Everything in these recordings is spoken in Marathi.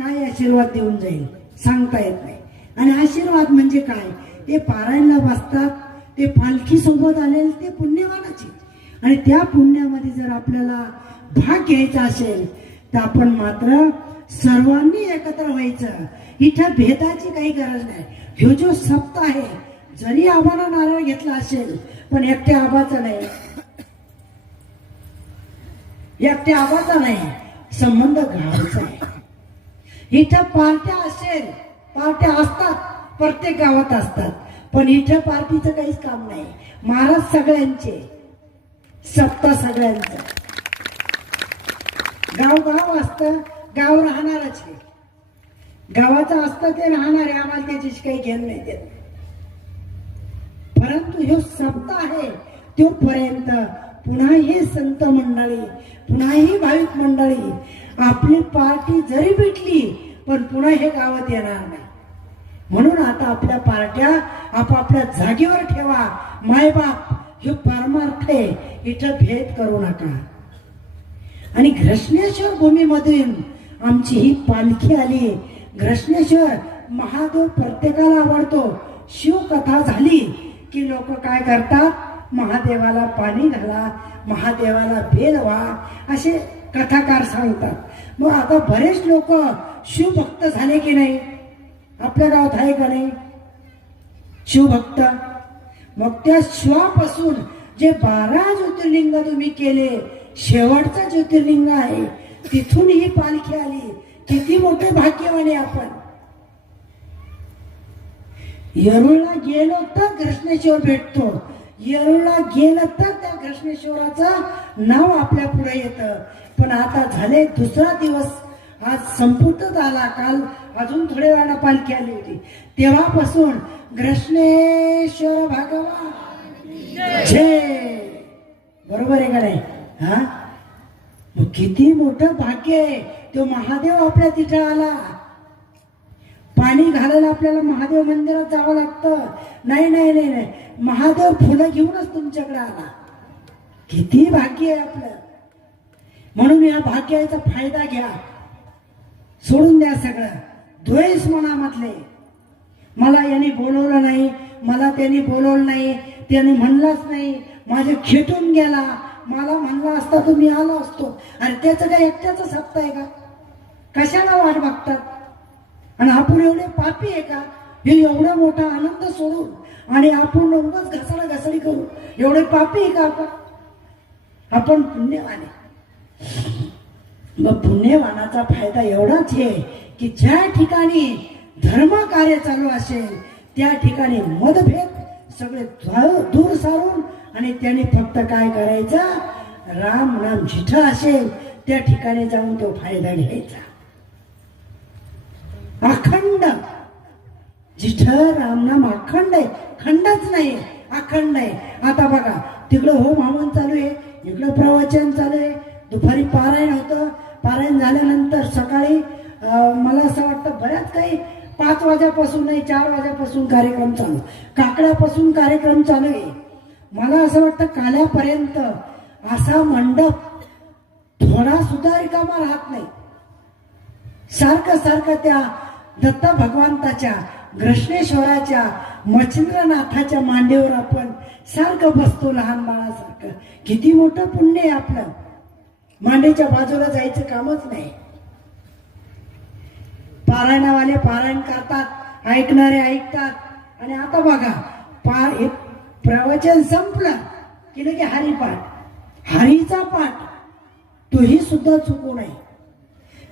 काय आशीर्वाद देऊन जाईल सांगता येत नाही. आणि आशीर्वाद म्हणजे काय, ते पारायणला बसतात, ते पालखी सोबत आलेले ते पुण्यवानाचे. आणि त्या पुण्यामध्ये जर आपल्याला भाग घ्यायचा असेल तर आपण मात्र सर्वांनी एकत्र व्हायचं. इथं भेदाची काही गरज नाही. ह्यो जो सप्ताह आहे, जरी आम्हाला नारळ घेतला असेल पण एकट्या आबाचा नाही, एकट्या आबाचा नाही, संबंध गावाचा आहे. इथं पार्ट्या असेल, पार्ट्या असतात, प्रत्येक गावात असतात, पण इथं पार्टीचं काहीच काम नाही. महाराज सगळ्यांचे, सप्ताह सगळ्यांचं. गाव गाव असतं, गाव राहणारच आहे. गावाचं असतं ते राहणार आहे, आम्हाला त्याच्याशी काही घेणं नाही देत. परंतु हे सप्ताह आहे तोपर्यंत पुन्हा ही संत मंडळी, पुन्हा ही भाविक मंडळी, आपली पार्टी जरी भेटली पण पुन्हा हे गावात येणार नाही. म्हणून आता आपल्या पार्ट्या आपापल्या जागेवर ठेवा. मायबाप हे परमार्थ आहे, इथं भेद करू नका. आणि घृष्णेश्वर भूमीमधून आमची ही पालखी आली. घृष्णेश्वर महादेव प्रत्येकाला आवडतो. शिवकथा झाली की लोक काय करतात, महादेवाला पाणी घाला, महादेवाला बेल व्हा, असे कथाकार सांगतात. मग आता बरेच लोक शिवभक्त झाले की नाही, आपल्या गावात आहे का नाही शिवभक्त? मग त्या शिवापासून जे 12 ज्योतिर्लिंग तुम्ही केले, शेवटचं ज्योतिर्लिंग आहे तिथून ही पालखी आली. किती मोठे भाग्यवान आपण. येरूळला गेलो तर घृष्णेश्वर भेटतो, येरूळला गेलं तर त्या घृष्णेश्वराचं नाव आपल्या पुढे येतं. पण आता झाले दुसरा दिवस, आज संपुटत आला. काल अजून थोड्या वेळाला पालखी आली होती. तेव्हापासून घृष्णेश्वर भगवान जय, बरोबर आहे का नाही? हा, मग किती मोठं भाग्य आहे. तो महादेव आपल्या तिथे आला. पाणी घालायला आपल्याला महादेव मंदिरात जावं लागतं. नाही नाही नाही नाही, महादेव फुलं घेऊनच तुमच्याकडे आला. किती भाग्य आहे आपलं. म्हणून या भाग्याचा फायदा घ्या. सोडून द्या सगळं द्वेष मनामधले. मला यांनी बोलवलं नाही, मला त्यांनी बोलवलं नाही, त्याने म्हणलाच नाही, माझे खेटून गेला, मला म्हणला असता तर मी आलो असतो. आणि त्याचं काय एकट्याचं सप्ताह आहे का? कशाला वाट बघतात? आणि आपण एवढे पापी आहे का? हे एवढा मोठा आनंद सोडून आणि आपण उगाच घसाडी करू, एवढे पापी आहे का आपण? आपण पुण्यवान आहे. मग पुण्यवानाचा फायदा एवढाच आहे की ज्या ठिकाणी धर्म कार्य चालू असेल त्या ठिकाणी मतभेद सगळे दूर सारून आणि त्यांनी फक्त काय करायचं, राम नाम जिथं असेल त्या ठिकाणी जाऊन तो फायदा घ्यायचा. अखंड, जिथं रामनाम अखंड आहे, खंडच नाही, अखंड आहे. आता बघा तिकडं होम हवन चालू आहे, इकडं प्रवचन चालू आहे, दुपारी पारायण होतं, पारायण झाल्यानंतर सकाळी मला असं वाटतं बऱ्याच काही 5 वाजल्यापासून नाही 4 वाजल्यापासून कार्यक्रम चालू, काकड्यापासून कार्यक्रम चालू आहे. मला असं वाटतं काल्यापर्यंत असा मंडप थोडा सुद्धा रिकामा राहत नाही. सारखं सारखं त्या दत्त भगवंताच्या, घृष्णेश्वराच्या, मच्छिंद्रनाथाच्या मांडीवर आपण सारखं बसतो लहान बाळासारखं. किती मोठं पुण्य आहे आपलं. मांडीच्या बाजूला जायचं कामच नाही. पारायणवाले पारायण करतात, ऐकणारे ऐकतात. आणि आता बघा प्रवचन संपलं की लगे हरिपाठ, हरीचा पाठ तोही सुद्धा चुकू नये.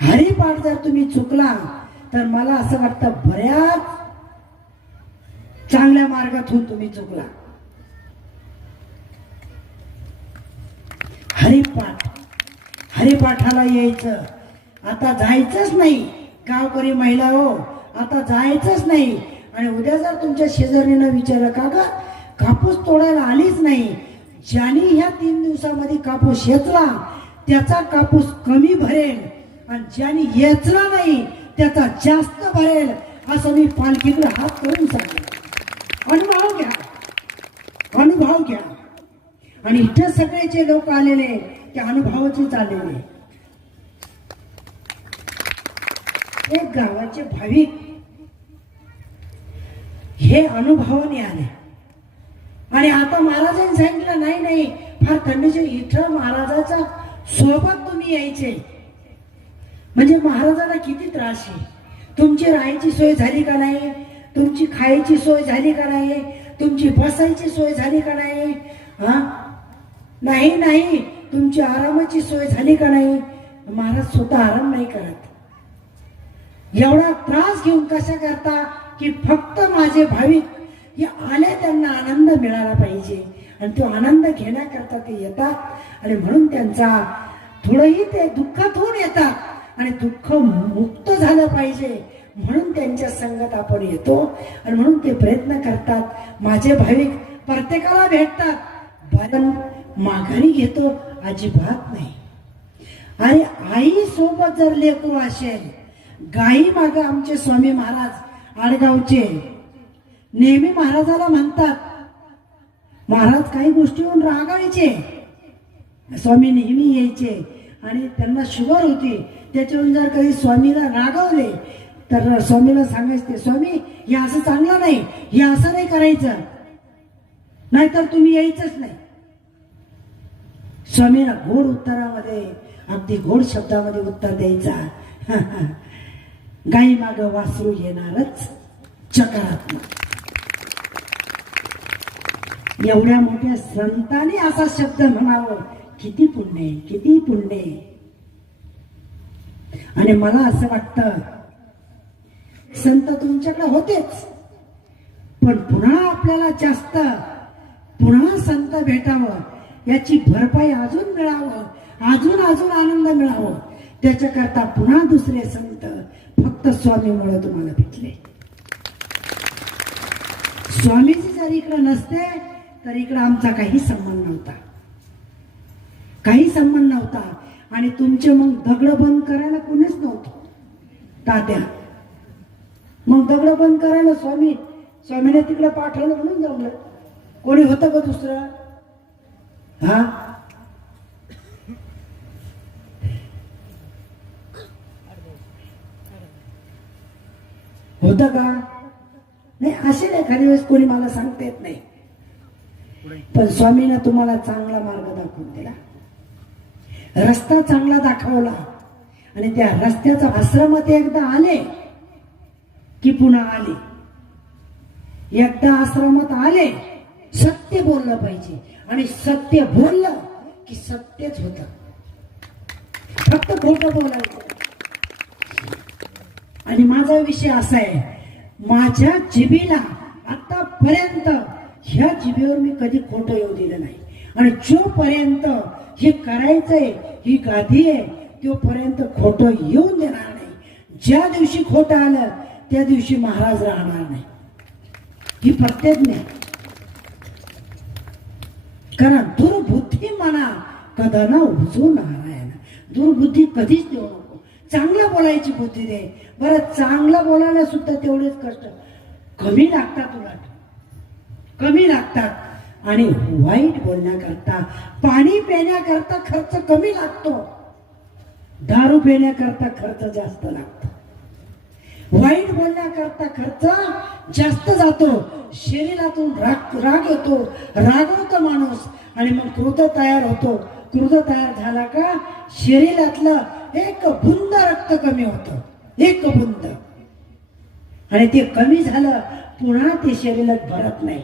हरिपाठ जर तुम्ही चुकला तर मला असं वाटतं बऱ्याच चांगल्या मार्गातून तुम्ही चुकला. हरिपाठ, हरिपाठाला यायचं. आता जायचंच नाही गावकरी महिला हो, आता जायचंच नाही. आणि उद्या जर तुमच्या शेजारीनं विचारलं का ग कापूस तोडायला आलीच नाही, ज्याने ह्या 3 दिवसामध्ये कापूस शेतला त्याचा कापूस कमी भरेल आणि ज्याने येचला नाही त्याचा जास्त भरेल, असं मी पालखीकडे हात करून सांगेन. अनुभव घ्या, अनुभव घ्या. आणि इथे सगळे जे लोक आलेले त्या अनुभवाचे चाललेले. एक गावाचे भाविक हे अनुभवाने आले आणि आता महाराजांनी सांगितलं नाही नाही फार थंडीचे इथं महाराजाच्या सोबत तुम्ही यायचे. म्हणजे महाराजांना किती त्रास आहे. तुमची राहायची सोय झाली का नाही, तुमची खायची सोय झाली का नाही, तुमची बसायची सोय झाली का नाही, हा नाही नाही तुमची आरामाची सोय झाली का नाही. महाराज स्वतः आराम नाही करत. एवढा त्रास घेऊन कशा करता की फक्त माझे भाविक हे आले त्यांना आनंद मिळाला पाहिजे आणि तो आनंद घेण्याकरता ते येतात आणि म्हणून त्यांचा थोडंही ते दुःखातून येतात आणि दुःख मुक्त झालं पाहिजे म्हणून त्यांच्या संगत आपण येतो आणि म्हणून ते प्रयत्न करतात. माझे भाविक प्रत्येकाला भेटतात पण माघारी घेतो अजिबात नाही. आणि आई सोबत जर लेकरू असेल, गाई माग आमचे स्वामी महाराज आडगावचे नेहमी महाराजाला म्हणतात. महाराज काही गोष्टीवरून रागायचे, स्वामी नेहमी यायचे आणि त्यांना शुगर होती. त्याच्यावरून जर कधी स्वामीला रागवले तर स्वामीला सांगायचे स्वामी हे असं चांगलं नाही, हे असं नाही करायचं, नाहीतर तुम्ही यायचंच नाही. स्वामीला गोड उत्तरामध्ये अगदी गोड शब्दामध्ये उत्तर द्यायचा. गाई माग वासरू येणारच चकारात्मक. एवढ्या मोठ्या संतांनी असा शब्द म्हणावं किती पुण्य आहे, किती पुण्य आहे. आणि मला असं वाटतं संत तुमच्याकडे होतेच पण पुन्हा आपल्याला जास्त पुन्हा संत भेटावं याची भरपाई अजून मिळावं, अजून अजून आनंद मिळावं त्याच्याकरता पुन्हा दुसरे संत फक्त स्वामीमुळे तुम्हाला भेटले. स्वामीजी जर इकडे नसते तर इकडे आमचा काही संबंध नव्हता, काही संबंध नव्हता. आणि तुमचे मग दगड बंद करायला कोणीच नव्हतं तात्या. मग दगड बंद करायला स्वामीने तिकडे पाठवलं म्हणून जमलं. कोणी होतं का दुसरं? हा होतं का? नाही. असे एखाद्या वेळेस कोणी मला सांगता येत नाही. पण स्वामीने तुम्हाला चांगला मार्ग दाखवून दिला, रस्ता चांगला दाखवला आणि त्या रस्त्याचा आश्रमात एकदा आले की पुन्हा आले. एकदा आश्रमात आले सत्य बोललं पाहिजे आणि सत्य बोललं की सत्यच होतं. फक्त खोटं बोलायचं. आणि माझा विषय असा आहे, माझ्या जिभेला आतापर्यंत ह्या जिभेवर मी कधी खोटं येऊ दिलं नाही. आणि जोपर्यंत हे करायचंय, ही गादी आहे, तोपर्यंत खोटं येऊन देणार नाही. ज्या दिवशी खोटं आलं त्या दिवशी महाराज राहणार नाही, ही प्रतिज्ञा. कारण दुर्बुद्धी म्हणा कदा ना उजू नारायण. दुर्बुद्धी कधीच देऊ नको. चांगलं बोलायची बुद्धी दे. बरं, चांगलं बोलायला सुद्धा तेवढेच कष्ट कमी लागतात, उलट कमी लागतात. आणि वाईट बोलण्याकरता, पाणी पिण्याकरता खर्च कमी लागतो, दारू पिण्याकरता खर्च जास्त लागतो. वाईट बोलण्याकरता खर्च जास्त जातो. शरीरातून राग येतो, रागवतो माणूस आणि मग क्रोध तयार होतो. क्रोध तयार झाला का शरीरातलं एक बुंद रक्त कमी होतं, एक बुंद. आणि ते कमी झालं पुन्हा ते शरीरात भरत नाही,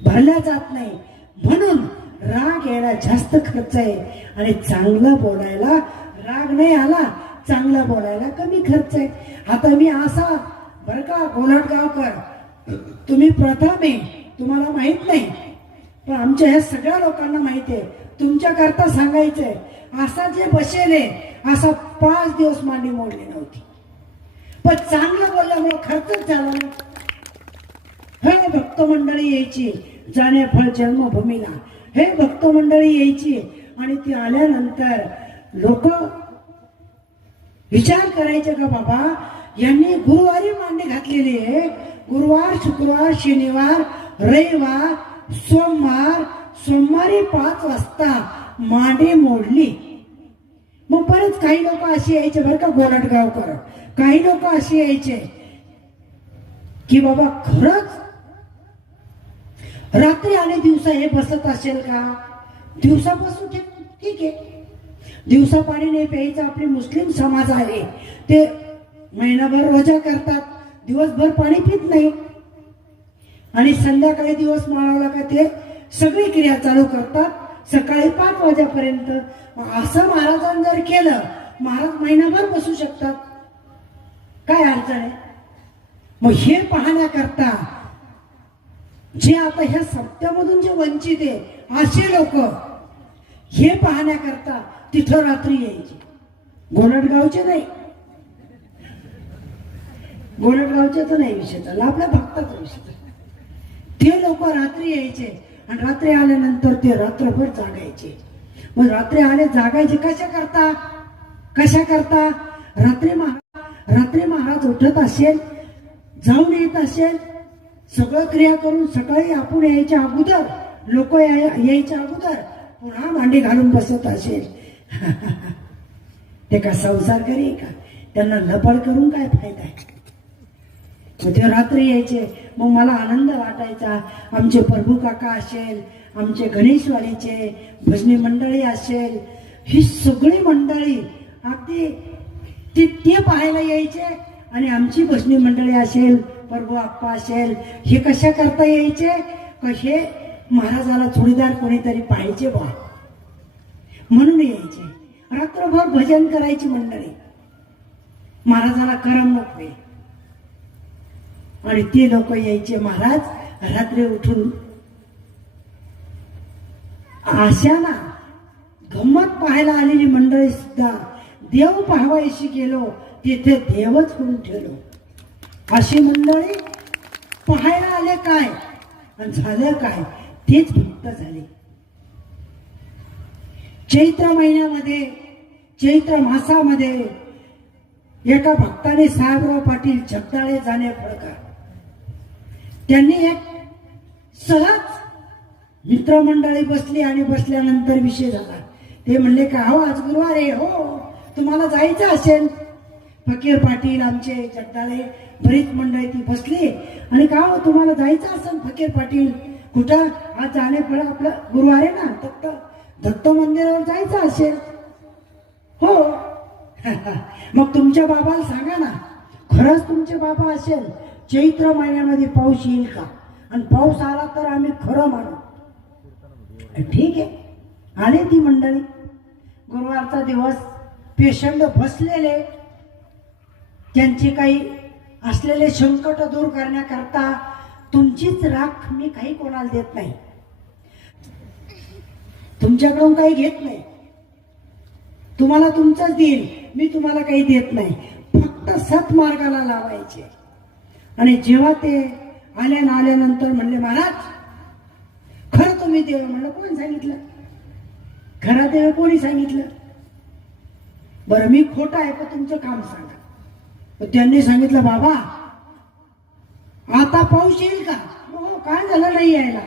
भरल्या जात नाही. म्हणून राग यायला जास्त खर्च आहे आणि चांगलं बोलायला राग नाही आला, चांगलं बोलायला कमी खर्च आहे. आता मी असा बरं का गोलाटगावकर, तुम्ही प्रथम आहे, तुम्हाला माहित नाही पण आमच्या ह्या सगळ्या लोकांना माहिती आहे. तुमच्याकरता सांगायचंय, असा जे बसेले असा 5 दिवस मांडी मोडली नव्हती. पण चांगलं बोलल्यामुळे खर्चच झाला ना. हे भक्त मंडळी यायची जाण्याफळ जन्मभूमीला, हे भक्त मंडळी यायची आणि ती आल्यानंतर लोक विचार करायचे का बाबा यांनी गुरुवारी मांडी घातलेली आहे, गुरुवार शुक्रवार शनिवार रविवार सोमवारी 5 वाजता मांडी मोडली. मग बरेच काही लोक अशी यायचे बरं का, गोरटगावकर काही लोक अशी यायचे की बाबा खरंच रात्री आणि दिवसा हे बसत असेल का? दिवसा बसू ठीक आहे, दिवसा पाणी नाही प्यायचं. आपली मुस्लिम समाज आहे ते महिनाभर रोजा करतात, दिवसभर पाणी पित नाही आणि संध्याकाळी दिवस माळवला का ते सगळी क्रिया चालू करतात सकाळी 5 वाजेपर्यंत. असं महाराजांनी जर केलं, महाराज महिनाभर बसू शकतात, काय अडचण आहे? मग हे पाहण्याकरता जे आता ह्या सत्यामधून जे वंचित आहे असे लोक हे पाहण्याकरता तिथं रात्री यायचे. गोरटगावचे नाही, गोरटगावचे तर नाही विषय चालला, आपल्या भक्ताचा विषय. ते लोक रात्री यायचे आणि रात्री आल्यानंतर ते रात्रभर जागायचे. मग रात्री आले जागायचे कशा करता रात्री महाराज उठत असेल, जाऊन येत असेल, सगळं क्रिया करून सकाळी आपण यायच्या अगोदर, लोक यायच्या अगोदर पुन्हा मांडी घालून बसत असेल. ते का संसार करी का? त्यांना लपड करून काय फायदा आहे? ते रात्री यायचे. मग मला आनंद वाटायचा. आमचे प्रभू काका असेल, आमचे गणेशवाडीचे भजनी मंडळी असेल, ही सगळी मंडळी अगदी ते पाहायला यायचे. आणि आमची भजनी मंडळी असेल, प्रभू आप्पा असेल, हे कशा करता यायचे? कसे महाराजाला जोडीदार कोणीतरी पाहिजे बा म्हणून यायचे. रात्रभर भजन करायची मंडळी, महाराजाला करमणूक होईल. आणि ते लोक यायचे. महाराज रात्री उठून आशाना गंमत पाहायला आलेली मंडळी सुद्धा देव पाहावायशी गेलो तिथे देवच होऊन ठेवलो. अशी मंडळी पाहायला आले काय आणि झालं काय तेच भक्त झाले. चैत्र महिन्यामध्ये, चैत्र मासामध्ये एका भक्ताने साहेबराव पाटील जगदाळे जाणे फळकर, त्यांनी एक सहज मित्रमंडळी बसली आणि बसल्यानंतर विषय झाला. ते म्हणले का हो आज गुरुवार आहे, हो तुम्हाला जायचं असेल? फकीर पाटील आमचे जगदाळे बरीच मंडळी ती बसली आणि का हो तुम्हाला जायचं असेल फकीर पाटील? कुठं? आज जाणे फळ आपलं गुरुवार आहे ना, दत्त मंदिरावर जायचं असेल? हो. मग तुमच्या बाबाला सांगा ना, खरंच तुमचे बाबा असेल चैत्र महिन्यामध्ये पाऊस येईल का? आणि पाऊस आला तर आम्ही खरं मानू. ठीक आहे. आले ती मंडळी. गुरुवारचा दिवस, पेशंट बसलेले, त्यांचे काही असलेले संकट दूर करण्याकरता तुमचीच राख मी काही कोणाला देत नाही, तुमच्याकडून काही घेत नाही, तुम्हाला तुमचंच देईल, मी तुम्हाला काही देत नाही. फक्त सत्मार्गाला लावायचे. आणि जेव्हा ते आल्यानंतर म्हणले महाराज खरं तुम्ही देव. म्हणलं कोण सांगितलं? खरा देव कोणी सांगितलं? बरं मी खोटा आहे पण तुमचं काम सांगा. त्यांनी सांगितलं बाबा आता पाऊस येईल का? हो. काय झालं नाही यायला?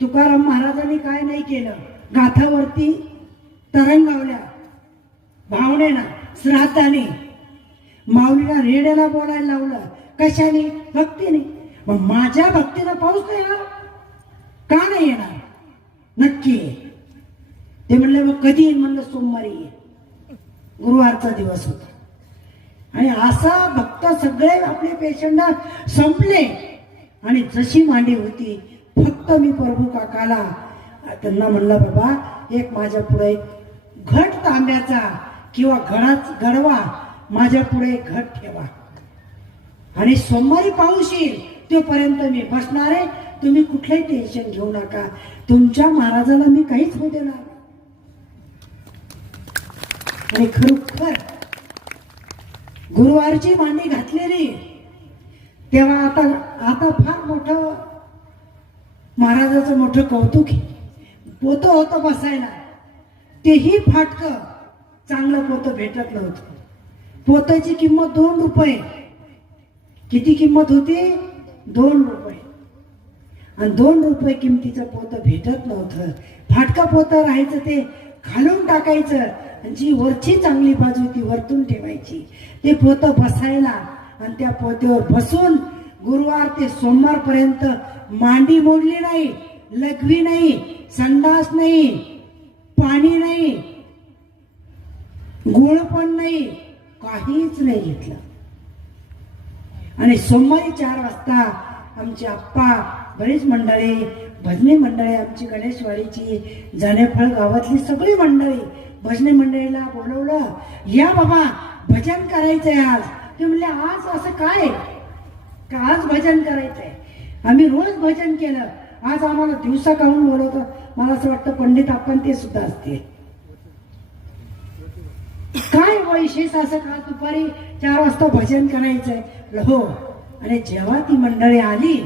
तुकाराम महाराजांनी काय नाही केलं, गाथावरती तरंगावल्या, भावनेना श्राद्धाने माऊलीला रेड्याला बोलायला लावलं. कशाने? भक्तीने. मग माझ्या भक्तीला पाऊस नाही येणार का? नाही येणार, नक्की. ते म्हणले मग कधी येईल? म्हणलं सोमवारी येईल. गुरुवारचा दिवस होता. आणि असा भक्त सगळे आपले पेशंट संपले आणि जशी मांडी होती फक्त मी प्रभू काकाला त्यांना म्हणलं बाबा एक माझ्या पुढे घट तांब्याचा किंवा गडवा माझ्या पुढे घट ठेवा आणि सोमवारी पाऊस येईल तोपर्यंत मी बसणार आहे. तुम्ही कुठलंही टेन्शन घेऊ नका, तुमच्या महाराजाला मी काहीच होऊ देणार. आणि खरोखर गुरुवारची मांडी घातलेली तेव्हा आता फार मोठं महाराजाचं मोठं कौतुक आहे. पोतं होतं बसायला, तेही फाटकं चांगलं पोतं भेटत नव्हतं. पोताची किंमत 2 रुपये. किती किंमत होती? 2 रुपये. आणि 2 रुपये किमतीचं पोतं भेटत नव्हतं. फाटका पोतं राहायचं, ते घालून टाकायचं जी वरची चांगली बाजू ती वरतून ठेवायची, ते पोतं बसायला आणि त्या पोत्यावर बसून गुरुवार ते सोमवार पर्यंत मांडी मोडली नाही, लघवी नाही, संडास नाही, पाणी नाही, गोळ पण नाही, काहीच नाही घेतलं. आणि सोमवारी 4 वाजता आमचे आप्पा, बरीच मंडळी, भजनी मंडळी, आमची गणेशवाडीची, जानेफळ गावातली सगळी मंडळी भजनी मंडळीला बोलवलं, या बाबा भजन करायचंय आज. ते म्हणले आज असं काय का आज भजन करायचंय? आम्ही रोज भजन केलं, आज आम्हाला दिवसा काढून बोलवतं. मला असं वाटतं पंडित आपण ते सुद्धा असते. काय वैशेष असं का दुपारी 4 वाजता भजन करायचंय? हो. आणि जेव्हा ती मंडळी आली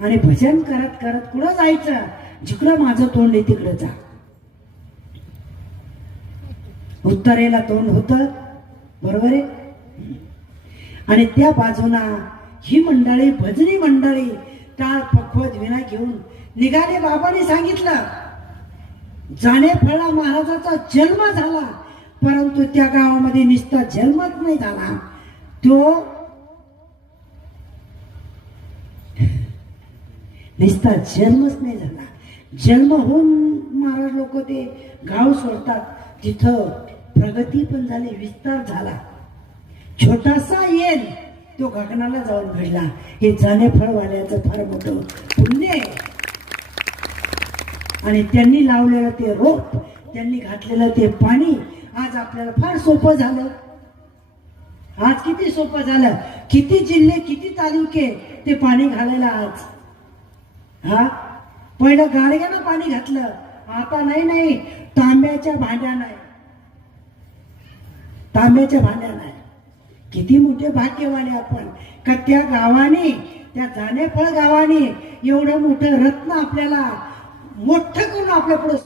आणि भजन करत करत कुठं जायचं, जिकडं माझं तोंड आहे तिकडं जा. उत्तरेला तोंड होतं, बरोबर आहे. आणि त्या बाजूला ही मंडळी, भजनी मंडळी, टाळ पखवत विना घेऊन निघाले. बाबांनी सांगितलं जानेफळला महाराजाचा जन्म झाला, परंतु त्या गावामध्ये नुसता जन्मच नाही झाला, तो नुसता जन्मच नाही झाला. जन्म होऊन महाराज लोक ते गाव सोडतात, तिथं प्रगती पण झाली, विस्तार झाला. छोटासा येल तो गगनाला जाऊन घडला. हे जानेफळवाल्याचं फार मोठं पुण्य आहे. आणि त्यांनी लावलेलं ते रोप, त्यांनी घातलेलं ते पाणी आज आपल्याला फार सोपं झालं. आज किती सोपं झालं, किती जिल्हे, किती तालुके ते पाणी घालायला आज. हा, पहिलं गाडग्यानं पाणी घातलं, आता नाही, तांब्याच्या भांड्या नाही, तांब्याच्या भांड्या नाही. किती मोठे भाग्यवाने आपण का त्या गावाने, त्या जानेफळ गावाने एवढं मोठं रत्न आपल्याला मोठं करून आपल्या पुढे